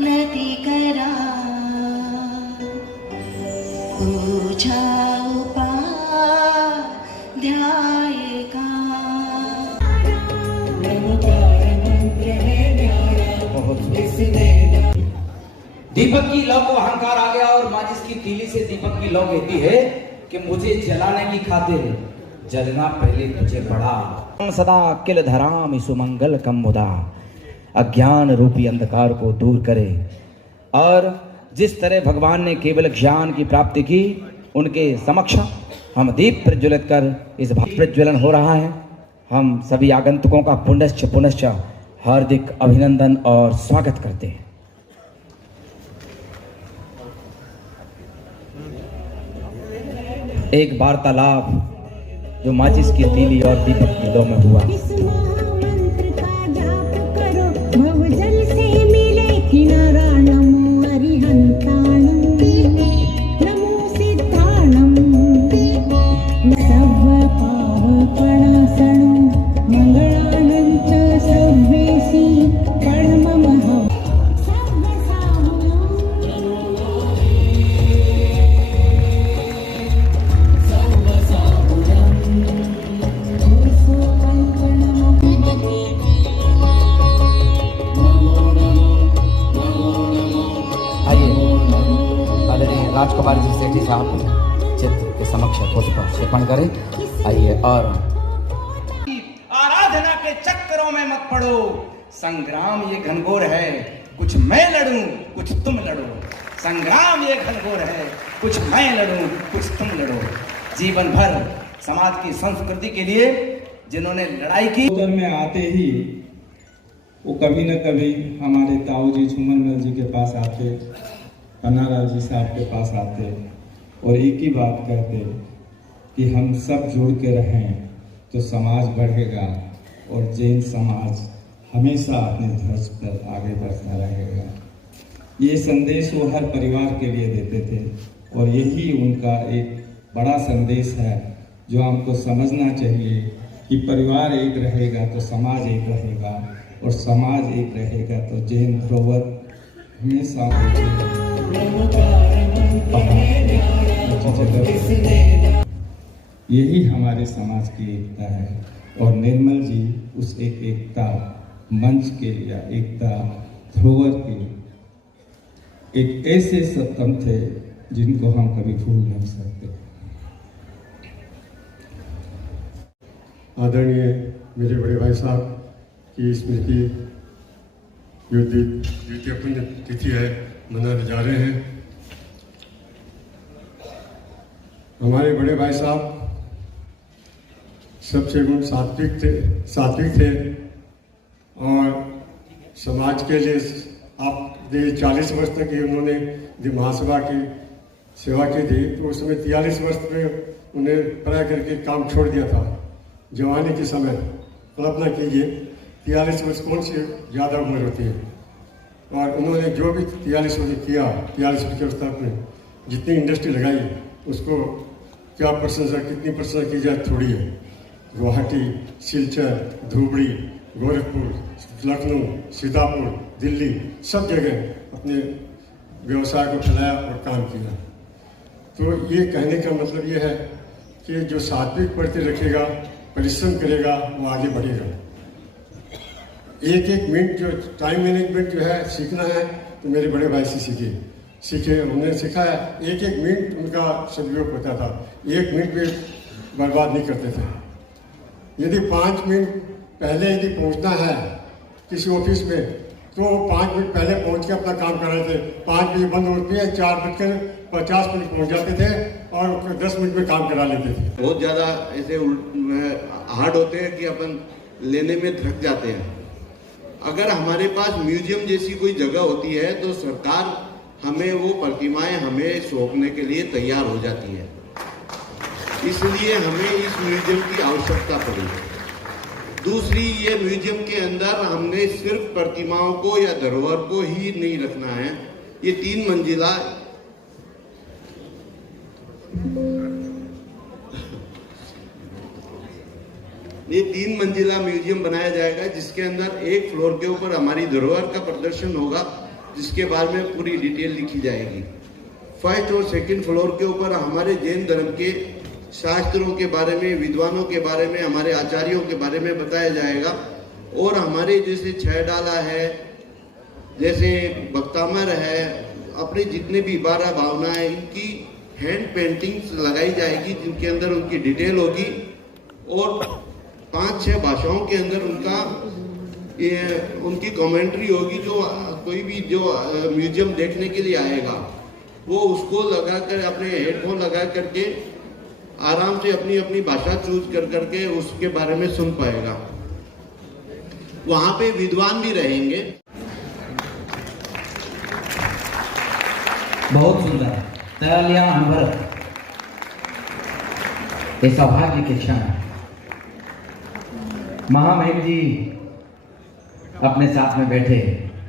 नदी करा तुझा उपाध्यायका दीपक की लौ को अहंकार आ गया और माचिस की तीली से दीपक की लौ कहती है कि मुझे जलाने की खातिर जलना पहले तुझे पड़ा। सदा किल धराम सुमंगल कम मुदा, अज्ञान रूपी अंधकार को दूर करे। और जिस तरह भगवान ने केवल ज्ञान की प्राप्ति की, उनके समक्ष हम दीप प्रज्वलित कर इस प्रज्वलन हो रहा है। हम सभी आगंतुकों का पुनश्च हार्दिक अभिनंदन और स्वागत करते हैं। एक वार्तालाप जो माचिस की तीली और दीपक की लौ में हुआ। इस महामंत्र का जाप करो, भवजल से मिले किनारा। नमो अरिहंताणं, नमो सिद्धाणं, सर्व पावपणासनं, मंगलानं च सर्वेसि प्रणमः। राजकुमार जी सेठी साहब चित्र के समक्ष पुष्प अर्पण करें। आइए। और आराधना के चक्करों में मत पड़ो, संग्राम ये घनघोर है, कुछ मैं लड़ूं कुछ तुम लड़ो। संग्राम ये घनघोर है, कुछ मैं लड़ूं कुछ तुम लड़ो। जीवन भर समाज की संस्कृति के लिए जिन्होंने लड़ाई की, में आते ही वो कभी न कभी हमारे ताऊ जी झूमन लाल जी के पास आते, पन्नालाल जी साहब के पास आते और एक ही बात कहते कि हम सब जुड़ के रहें तो समाज बढ़ेगा और जैन समाज हमेशा अपने ध्वज पर आगे बढ़ता रहेगा। ये संदेश वो हर परिवार के लिए देते थे और यही उनका एक बड़ा संदेश है जो हमको समझना चाहिए कि परिवार एक रहेगा तो समाज एक रहेगा और समाज एक रहेगा तो जैन धरोहर हमेशा यही हमारे समाज की एकता है। और निर्मल जी उस एकता मंच के या एकता धरोहर के एक ऐसे सत्तम थे जिनको हम कभी भूल नहीं सकते। आदरणीय मेरे बड़े भाई साहब की स्मृति जो द्वितीय पुण्य तिथि है मनाने जा रहे हैं। हमारे बड़े भाई साहब सबसे गुण सात्विक थे और समाज के लिए आप 40 वर्ष तक ही उन्होंने महासभा की सेवा की थी। तो उस समय 43 वर्ष में उन्हें पढ़ाई करके काम छोड़ दिया था। जवानी के समय कल्पना कीजिए 43 वर्ष कौन सी ज़्यादा उम्र होती है। और उन्होंने जो भी 43 वर्ष किया, 43 वर्ष के अवस्था में जितनी इंडस्ट्री लगाई उसको क्या प्रशंसा, कितनी प्रशंसा की जाए थोड़ी है। गुवाहाटी, सिलचर, धुबरी, गोरखपुर, लखनऊ, सीतापुर, दिल्ली सब जगह अपने व्यवसाय को फैलाया और काम किया। तो ये कहने का मतलब ये है कि जो सात्विक प्रति रखेगा, परिश्रम करेगा, वो आगे बढ़ेगा। एक मिनट जो टाइम मैनेजमेंट जो है सीखना है तो मेरे बड़े भाई से सीखे हमने सीखा है। एक मिनट उनका सदुपयोग होता था, 1 मिनट भी बर्बाद नहीं करते थे। यदि 5 मिनट पहले यदि पहुंचना है किसी ऑफिस में तो 5 मिनट पहले पहुंच के अपना काम कर रहे थे। 5 बजे बंद होती है, 4:50 पहुंच जाते थे और 10 मिनट में काम करा लेते थे। बहुत ज़्यादा ऐसे हार्ड होते हैं कि अपन लेने में थक जाते हैं। अगर हमारे पास म्यूजियम जैसी कोई जगह होती है तो सरकार हमें वो प्रतिमाएं हमें सौंपने के लिए तैयार हो जाती है। इसलिए हमें इस म्यूजियम की आवश्यकता पड़ी। दूसरी, ये म्यूजियम के अंदर हमने सिर्फ प्रतिमाओं को या धरोहर को ही नहीं रखना है। ये 3 मंजिला ये 3 मंजिला म्यूजियम बनाया जाएगा जिसके अंदर एक फ्लोर के ऊपर हमारी धरोहर का प्रदर्शन होगा, जिसके बारे में पूरी डिटेल लिखी जाएगी। फर्स्ट और सेकंड फ्लोर के ऊपर हमारे जैन धर्म के शास्त्रों के बारे में, विद्वानों के बारे में, हमारे आचार्यों के बारे में बताया जाएगा। और हमारे जैसे छह डाला है, जैसे भक्तामर है, अपने जितने भी 12 भावनाएं, इनकी हैंड पेंटिंग्स लगाई जाएगी जिनके अंदर उनकी डिटेल होगी। और 5-6 भाषाओं के अंदर उनकी कमेंट्री होगी। जो कोई भी जो म्यूजियम देखने के लिए आएगा वो उसको लगाकर, अपने हेडफोन लगा करके आराम से अपनी अपनी भाषा चूज कर करके उसके बारे में सुन पाएगा। वहां पे विद्वान भी रहेंगे। बहुत सुंदर, तालियां अनवरत। ये सौभाग्य के क्षण। महामहिम जी अपने साथ में बैठे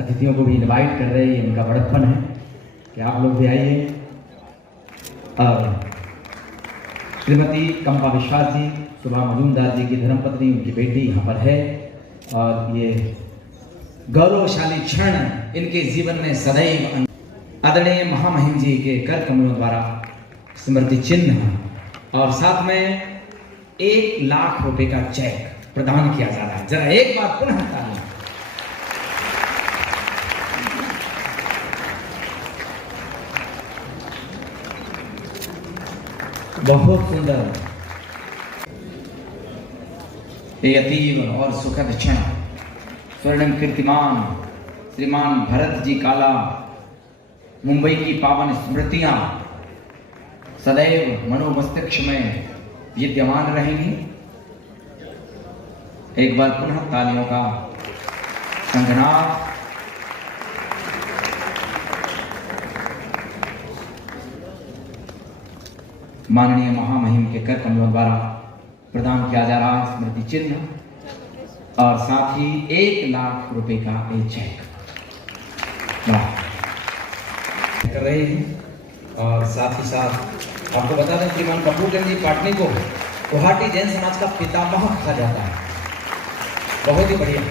अतिथियों को भी इनवाइट कर रहे हैं। उनका बड़प्पन है कि आप लोग भी आइए। और श्रीमती कंपा विश्वास जी, सुभा मजूमदार जी की धर्मपत्नी, उनकी बेटी यहाँ पर है। और ये गौरवशाली क्षण इनके जीवन में सदैव आदरणीय महामहिम जी के कर कमलों द्वारा स्मृति चिन्ह और साथ में 1 लाख रुपए का चेक प्रदान किया जा रहा है। जरा एक बार पुनः ताली। बहुत सुंदर, ये अतीब और सुखद क्षण। स्वर्णिम कीर्तिमान श्रीमान भरत जी काला, मुंबई की पावन स्मृतियां सदैव मनोमस्तिष्क में विद्यमान रहेंगी। एक बार पुनः तालियों का संगनाद। माननीय महामहिम के कर कमलों द्वारा प्रदान किया जा रहा है स्मृति चिन्ह और साथ ही 1 लाख रुपए का एक चेक कर रहे हैं। और साथ ही साथ आपको बता दें, श्रीमान कपूरचंद जी पाटनी को गुवाहाटी जैन समाज का पितामह कहा जाता है। बहुत ही बढ़िया,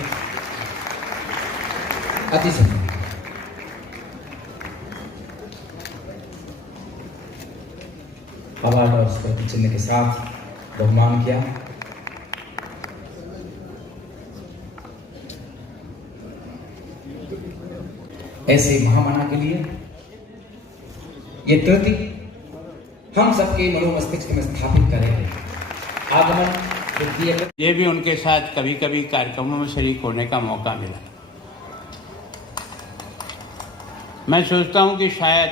अति सुंदर। अवार्ड और स्मृति चिन्ह के साथ बहुमान किया। ऐसे महामना के लिए ये कृति हम सबके मनोमस्तिष्क में स्थापित करेंगे। आगमन ये भी उनके साथ कभी कभी कार्यक्रमों में शरीक होने का मौका मिला। मैं सोचता हूं कि शायद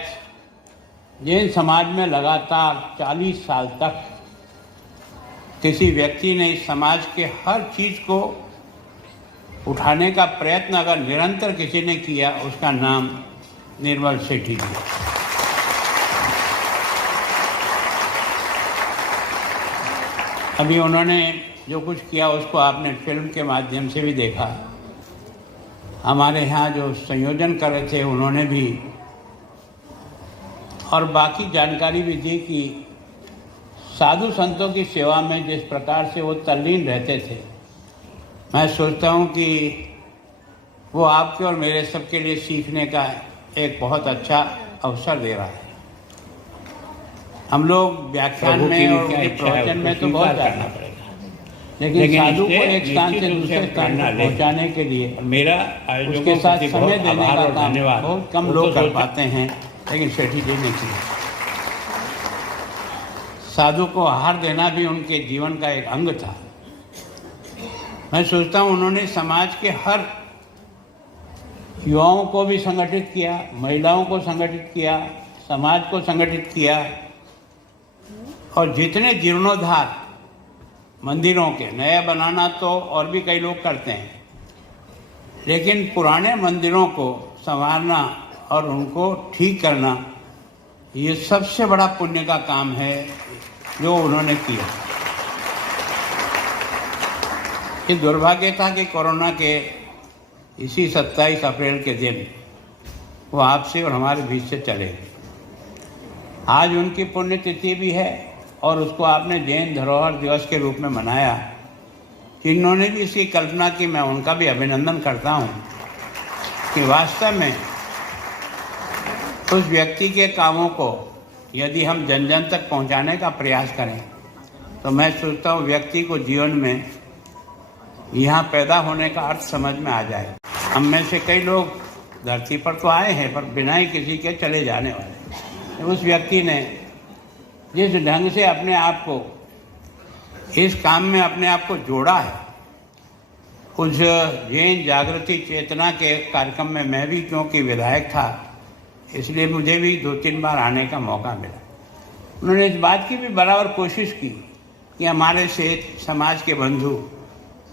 जैन समाज में लगातार 40 साल तक किसी व्यक्ति ने इस समाज के हर चीज को उठाने का प्रयत्न अगर निरंतर किसी ने किया, उसका नाम निर्मल सेठी जी। अभी उन्होंने जो कुछ किया उसको आपने फिल्म के माध्यम से भी देखा। हमारे यहाँ जो संयोजन कर रहे थे उन्होंने भी, और बाकी जानकारी भी दी कि साधु संतों की सेवा में जिस प्रकार से वो तल्लीन रहते थे, मैं सोचता हूँ कि वो आपके और मेरे सबके लिए सीखने का एक बहुत अच्छा अवसर दे रहा है। हम लोग व्याख्यान में और प्रवचन में तो बहुत जानना पड़ेगा, लेकिन साधु को एक स्थान से दूसरे स्थान पर पहुँचाने के लिए मेरा उसके साथ समय देने का काम बहुत कम लोग कर पाते हैं, लेकिन सेठी जी ने किया। साधु को आहार देना भी उनके जीवन का एक अंग था। मैं सोचता हूँ उन्होंने समाज के हर युवाओं को भी संगठित किया, महिलाओं को संगठित किया, समाज को संगठित किया, और जितने जीर्णोद्धार मंदिरों के नया बनाना तो और भी कई लोग करते हैं, लेकिन पुराने मंदिरों को संवारना और उनको ठीक करना, ये सबसे बड़ा पुण्य का काम है जो उन्होंने किया। ये दुर्भाग्य था कि कोरोना के इसी 27 अप्रैल के दिन वो आपसे और हमारे बीच से चले। आज उनकी पुण्यतिथि भी है और उसको आपने जैन धरोहर दिवस के रूप में मनाया। जिन्होंने भी इसकी कल्पना की, मैं उनका भी अभिनंदन करता हूँ कि वास्तव में उस व्यक्ति के कामों को यदि हम जन जन तक पहुंचाने का प्रयास करें तो मैं सोचता हूँ व्यक्ति को जीवन में यहाँ पैदा होने का अर्थ समझ में आ जाए। हम में से कई लोग धरती पर तो आए हैं पर बिना ही किसी के चले जाने वाले। उस व्यक्ति ने जिस ढंग से अपने आप को इस काम में अपने आप को जोड़ा है, उस जैन जागृति चेतना के कार्यक्रम में मैं भी क्योंकि विधायक था इसलिए मुझे भी 2-3 बार आने का मौका मिला। उन्होंने इस बात की भी बराबर कोशिश की कि हमारे से समाज के बंधु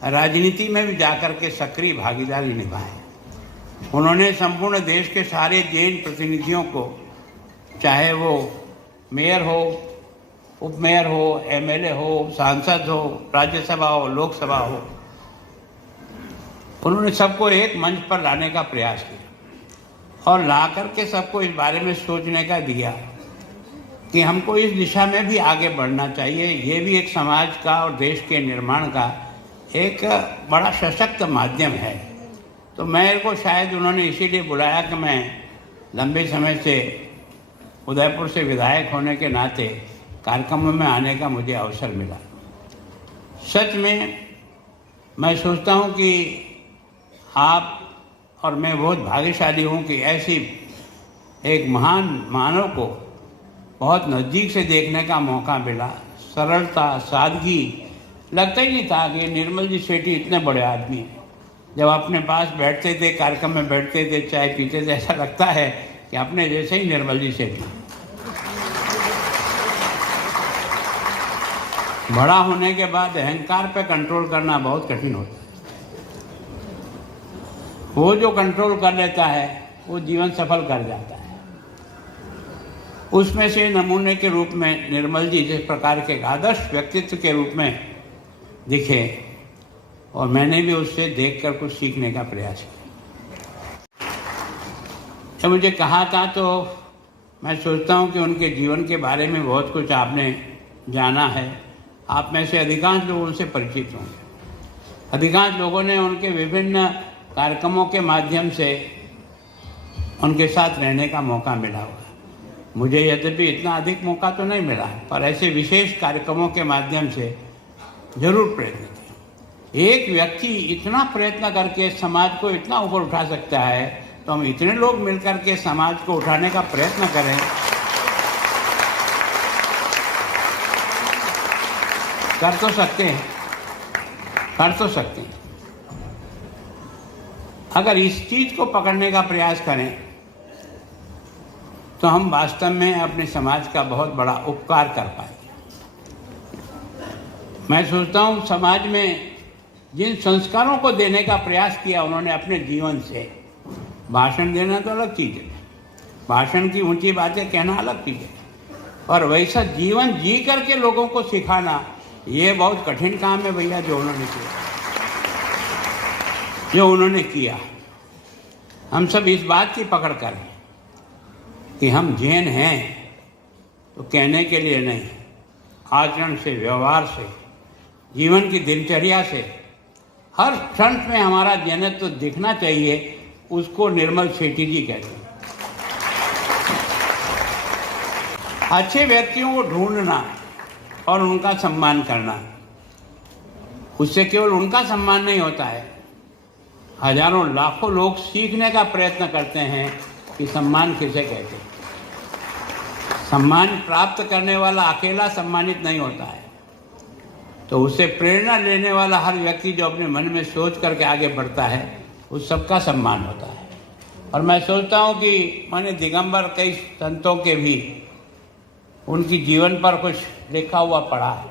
राजनीति में भी जाकर के सक्रिय भागीदारी निभाएं। उन्होंने संपूर्ण देश के सारे जैन प्रतिनिधियों को, चाहे वो मेयर हो, उप मेयर हो, एमएलए हो, सांसद हो, राज्यसभा हो, लोकसभा हो, उन्होंने सबको एक मंच पर लाने का प्रयास किया और ला करके सबको इस बारे में सोचने का दिया कि हमको इस दिशा में भी आगे बढ़ना चाहिए। ये भी एक समाज का और देश के निर्माण का एक बड़ा सशक्त माध्यम है। तो मेरे को शायद उन्होंने इसीलिए बुलाया कि मैं लंबे समय से उदयपुर से विधायक होने के नाते कार्यक्रमों में आने का मुझे अवसर मिला। सच में मैं सोचता हूँ कि आप और मैं बहुत भाग्यशाली हूँ कि ऐसी एक महान मानव को बहुत नज़दीक से देखने का मौका मिला। सरलता, सादगी, लगता ही नहीं था कि निर्मल जी सेठी इतने बड़े आदमी हैं। जब अपने पास बैठते थे, कार्यक्रम में बैठते थे, चाय पीते थे, ऐसा लगता है कि अपने जैसे ही निर्मल जी सेठी। बड़ा होने के बाद अहंकार पे कंट्रोल करना बहुत कठिन होता है। वो जो कंट्रोल कर लेता है वो जीवन सफल कर जाता है। उसमें से नमूने के रूप में निर्मल जी जिस प्रकार के आदर्श व्यक्तित्व के रूप में दिखे और मैंने भी उससे देखकर कुछ सीखने का प्रयास किया। जब मुझे कहा था तो मैं सोचता हूँ कि उनके जीवन के बारे में बहुत कुछ आपने जाना है। आप में से अधिकांश लोग उनसे परिचित होंगे। अधिकांश लोगों ने उनके विभिन्न कार्यक्रमों के माध्यम से उनके साथ रहने का मौका मिला होगा। मुझे यद्यपि इतना अधिक मौका तो नहीं मिला, पर ऐसे विशेष कार्यक्रमों के माध्यम से जरूर प्रयत्न किया। एक व्यक्ति इतना प्रयत्न करके समाज को इतना ऊपर उठा सकता है, तो हम इतने लोग मिलकर के समाज को उठाने का प्रयत्न करें। कर तो सकते हैं, कर तो सकते हैं। अगर इस चीज को पकड़ने का प्रयास करें तो हम वास्तव में अपने समाज का बहुत बड़ा उपकार कर पाएंगे। मैं सोचता हूँ समाज में जिन संस्कारों को देने का प्रयास किया उन्होंने अपने जीवन से, भाषण देना तो अलग चीज़ है, भाषण की ऊंची बातें कहना अलग चीज़ है, और वैसा जीवन जी करके लोगों को सिखाना ये बहुत कठिन काम है भैया जो उन्होंने किया। हम सब इस बात की पकड़ कर कि हम जैन हैं तो कहने के लिए नहीं, आचरण से, व्यवहार से, जीवन की दिनचर्या से हर क्षण में हमारा जैनत्व तो दिखना चाहिए। उसको निर्मल सेठी जी कहते हैं। अच्छे व्यक्तियों को ढूंढना और उनका सम्मान करना, उससे केवल उनका सम्मान नहीं होता है, हजारों लाखों लोग सीखने का प्रयत्न करते हैं कि सम्मान किसे कहते हैं। सम्मान प्राप्त करने वाला अकेला सम्मानित नहीं होता है, तो उससे प्रेरणा लेने वाला हर व्यक्ति जो अपने मन में सोच करके आगे बढ़ता है उस सबका सम्मान होता है। और मैं सोचता हूँ कि मैंने दिगंबर कई संतों के भी उनकी जीवन पर कुछ लिखा हुआ पढ़ा है।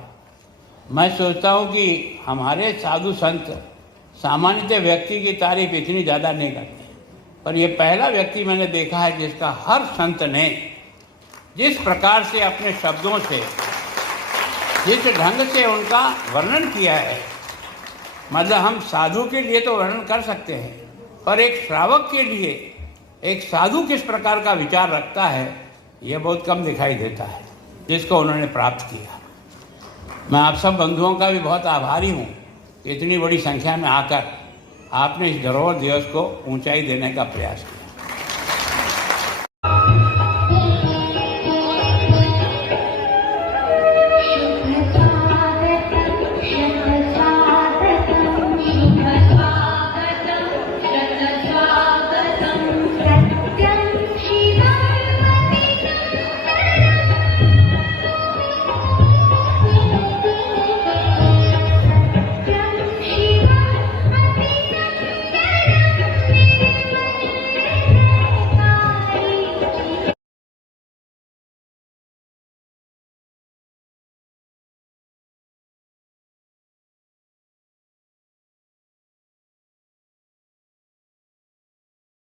मैं सोचता हूँ कि हमारे साधु संत सामान्यतः व्यक्ति की तारीफ इतनी ज़्यादा नहीं करते, पर यह पहला व्यक्ति मैंने देखा है जिसका हर संत ने जिस प्रकार से अपने शब्दों से, जिस ढंग से उनका वर्णन किया है, मतलब हम साधु के लिए तो वर्णन कर सकते हैं, पर एक श्रावक के लिए एक साधु किस प्रकार का विचार रखता है यह बहुत कम दिखाई देता है, जिसको उन्होंने प्राप्त किया। मैं आप सब बंधुओं का भी बहुत आभारी हूँ कि इतनी बड़ी संख्या में आकर आपने इस धरोहर दिवस को ऊंचाई देने का प्रयास किया।